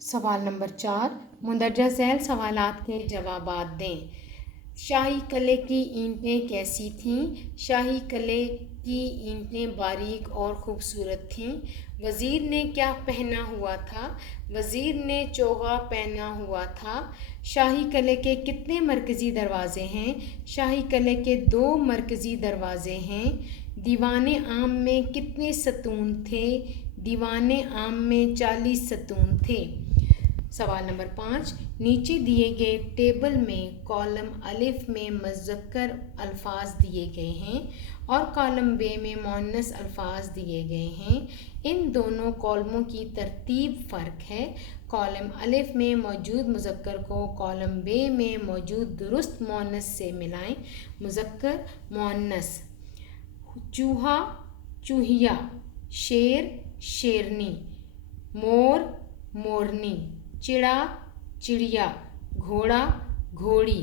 سوال نمبر 4، مندرجہ ذیل سوالات کے جوابات دیں۔ شاہی قلعے کی اینٹیں کیسی تھیں؟ شاہی قلعے کی اینٹیں باریک اور خوبصورت تھیں۔ وزیر نے کیا پہنا ہوا تھا؟ وزیر نے چوغا پہنا ہوا تھا۔ شاہی قلعے کے کتنے مرکزی دروازے ہیں؟ شاہی قلعے کے 2 مرکزی دروازے ہیں۔ دیوان عام میں کتنے ستون تھے؟ دیوان عام میں 40 ستون تھے۔ سوال نمبر 5، نیچے دیے گئے ٹیبل میں کالم الف میں مذکر الفاظ دیے گئے ہیں اور کالم ب میں مؤنث الفاظ دیے گئے ہیں۔ ان دونوں کالموں کی ترتیب فرق ہے۔ کالم الف میں موجود مذکر کو کالم ب میں موجود درست مؤنث سے ملائیں۔ مذکر مؤنث: چوہا چوہیا، شیر شیرنی، مور مورنی، چڑا چڑیا، گھوڑا گھوڑی۔